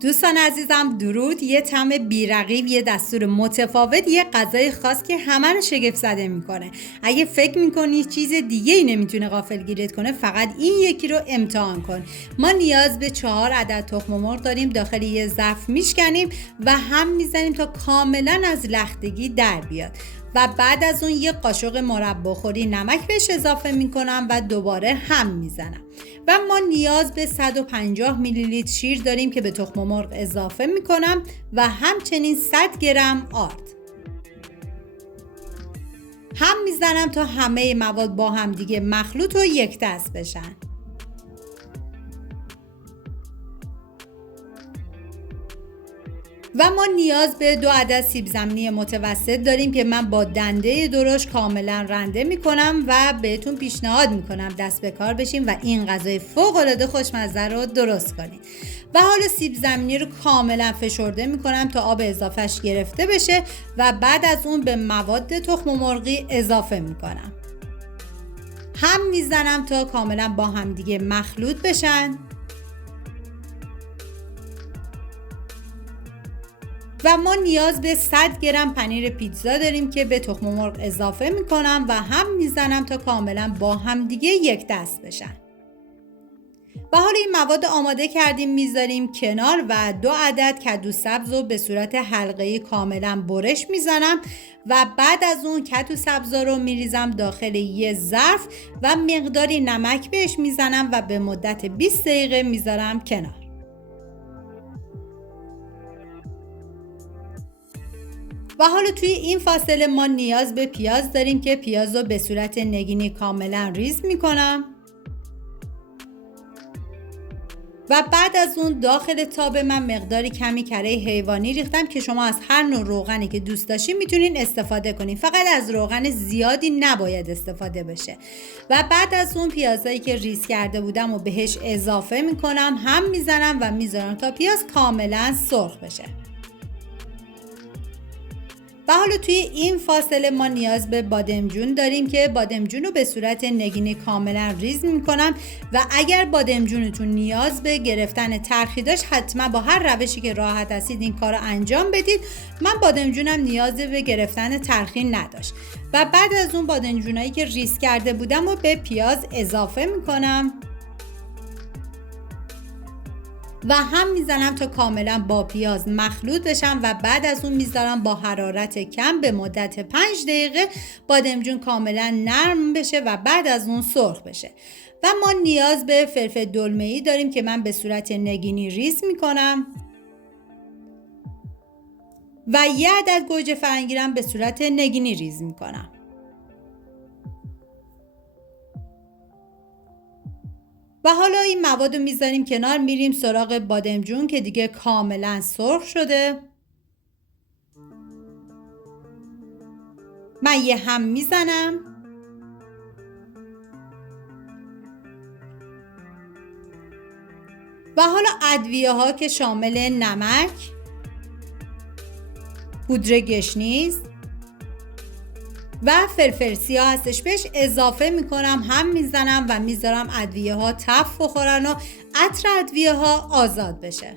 دوستان عزیزم درود. یه طعم بی‌رقیب، یه دستور متفاوت، یه غذای خاص که همه رو شگفت زده میکنه. اگه فکر میکنی چیز دیگه ای نمیتونه غافلگیرت کنه، فقط این یکی رو امتحان کن. ما نیاز به 4 عدد تخم مرغ داریم، داخل یه ظرف میشکنیم و هم میزنیم تا کاملا از لختگی در بیاد و بعد از اون یه قاشق مرباخوری نمک بهش اضافه میکنم و دوباره هم میزنم. و ما نیاز به 150 میلی لیتر شیر داریم که به تخم مرغ اضافه میکنم و همچنین 100 گرم آرد. هم میزنم تا همه مواد با هم دیگه مخلوط و یک دست بشن. و ما نیاز به 2 عدد سیب زمینی متوسط داریم که من با دنده درشت کاملا رنده میکنم و بهتون پیشنهاد میکنم دست به کار بشیم و این غذای فوق العاده خوشمزه رو درست کنید. و حالا سیب زمینی رو کاملا فشرده میکنم تا آب اضافهش گرفته بشه و بعد از اون به مواد تخم مرغی اضافه میکنم. هم میزنم تا کاملا با هم دیگه مخلوط بشن. و ما نیاز به 100 گرم پنیر پیتزا داریم که به تخم مرغ اضافه میکنم و هم میزنم تا کاملا با هم دیگه یک دست بشن. و حالا این مواد آماده کردیم میذاریم کنار و 2 عدد کدو سبز رو به صورت حلقه‌ای کاملا برش میزنم و بعد از اون کدو سبز رو میریزم داخل یه ظرف و مقداری نمک بهش میزنم و به مدت 20 دقیقه میذارم کنار. و حالا توی این فاصله ما نیاز به پیاز داریم که پیاز رو به صورت نگینی کاملا ریز میکنم و بعد از اون داخل تاب من مقداری کمی کره حیوانی ریختم که شما از هر نوع روغنی که دوست داشتین میتونین استفاده کنین، فقط از روغن زیادی نباید استفاده بشه. و بعد از اون پیازایی که ریز کرده بودم و بهش اضافه میکنم، هم میزنم و میذارم تا پیاز کاملا سرخ بشه. و حالا توی این فاصله ما نیاز به بادمجون داریم که بادمجون رو به صورت نگینی کاملا ریز میکنم و اگر بادمجونتون نیاز به گرفتن ترخی داشت حتما با هر روشی که راحت هستید این کار رو انجام بدید. من بادمجونم نیاز به گرفتن ترخی نداشت. و بعد از اون بادمجونایی که ریز کرده بودم رو به پیاز اضافه میکنم و هم میزنم تا کاملا با پیاز مخلوط بشم و بعد از اون میذارم با حرارت کم به مدت 5 دقیقه بادمجون کاملا نرم بشه و بعد از اون سرخ بشه. و ما نیاز به فلفل دلمه‌ای داریم که من به صورت نگینی ریز میکنم و 1 عدد گوجه فرنگی رو به صورت نگینی ریز میکنم. و حالا این مواد رو میذاریم کنار، میریم سراغ بادمجون که دیگه کاملا سرخ شده. من یه هم میزنم و حالا ادویه ها که شامل نمک، پودر گشنیز و فلفل سیاه هستش بهش اضافه میکنم، هم میزنم و میذارم ادویه ها تف بخورن و عطر ادویه ها آزاد بشه.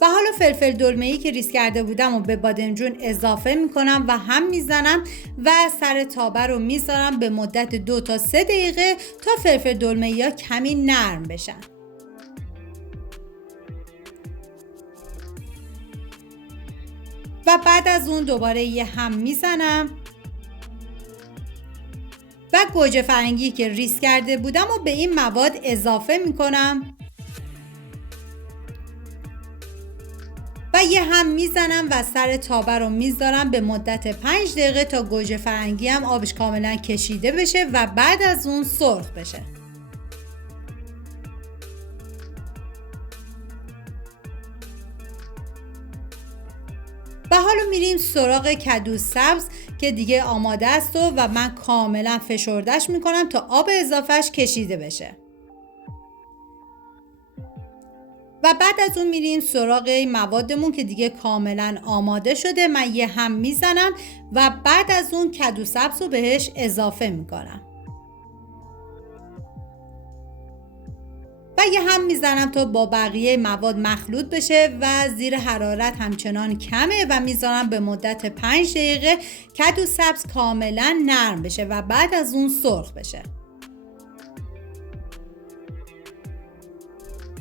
و حالا فلفل دلمه‌ای که ریز کرده بودم و به بادمجون اضافه میکنم و هم میزنم و سر تابه رو میذارم به مدت 2 تا 3 دقیقه تا فلفل دلمه‌ای ها کمی نرم بشن. و بعد از اون دوباره یه هم میزنم و گوجه فرنگی که ریز کرده بودم و به این مواد اضافه میکنم و یه هم میزنم و سر تابه رو میذارم به مدت 5 دقیقه تا گوجه فرنگی هم آبش کاملا کشیده بشه و بعد از اون سرخ بشه. و حالا میریم سراغ کدو سبز که دیگه آماده است و من کاملا فشردش میکنم تا آب اضافهش کشیده بشه. و بعد از اون میریم سراغ موادمون که دیگه کاملا آماده شده. من یه هم میزنم و بعد از اون کدو سبز رو بهش اضافه میکنم. و یه هم میزنم تا با بقیه مواد مخلوط بشه و زیر حرارت همچنان کمه و میذارم به مدت 5 دقیقه کدو سبز کاملا نرم بشه و بعد از اون سرخ بشه.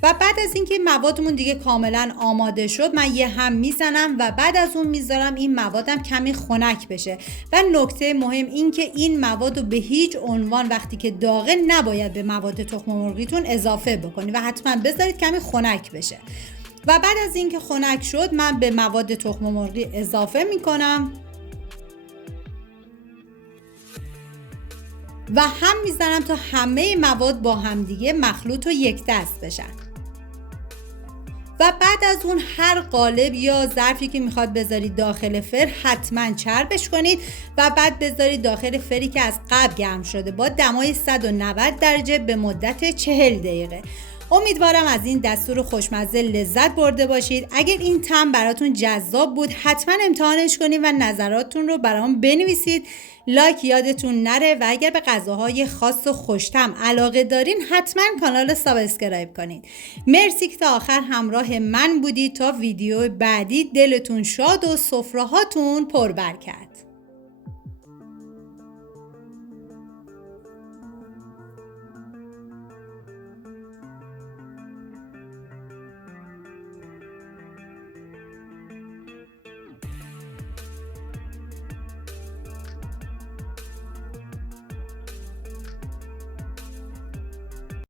و بعد از اینکه موادمون دیگه کاملا آماده شد من یه هم میزنم و بعد از اون میذارم این موادم کمی خنک بشه. و نکته مهم این که این مواد رو به هیچ عنوان وقتی که داغه نباید به مواد تخم مرغیتون اضافه بکنید و حتما بذارید کمی خنک بشه. و بعد از اینکه خنک شد من به مواد تخم مرغی اضافه میکنم و هم میزنم تا همه مواد با همدیگه مخلوط و یک دست بشن. و بعد از اون هر قالب یا ظرفی که میخواد بذارید داخل فر حتما چربش کنید و بعد بذارید داخل فری که از قبل گرم شده با دمای 190 درجه به مدت 40 دقیقه. امیدوارم از این دستور خوشمزه لذت برده باشید. اگر این طعم براتون جذاب بود حتما امتحانش کنید و نظراتتون رو برام بنویسید. لایک یادتون نره و اگر به غذاهای خاص و خوش‌طعم علاقه دارین حتما کانال سابسکرایب کنید. مرسی که تا آخر همراه من بودید. تا ویدیو بعدی دلتون شاد و سفره‌هاتون پربرکت.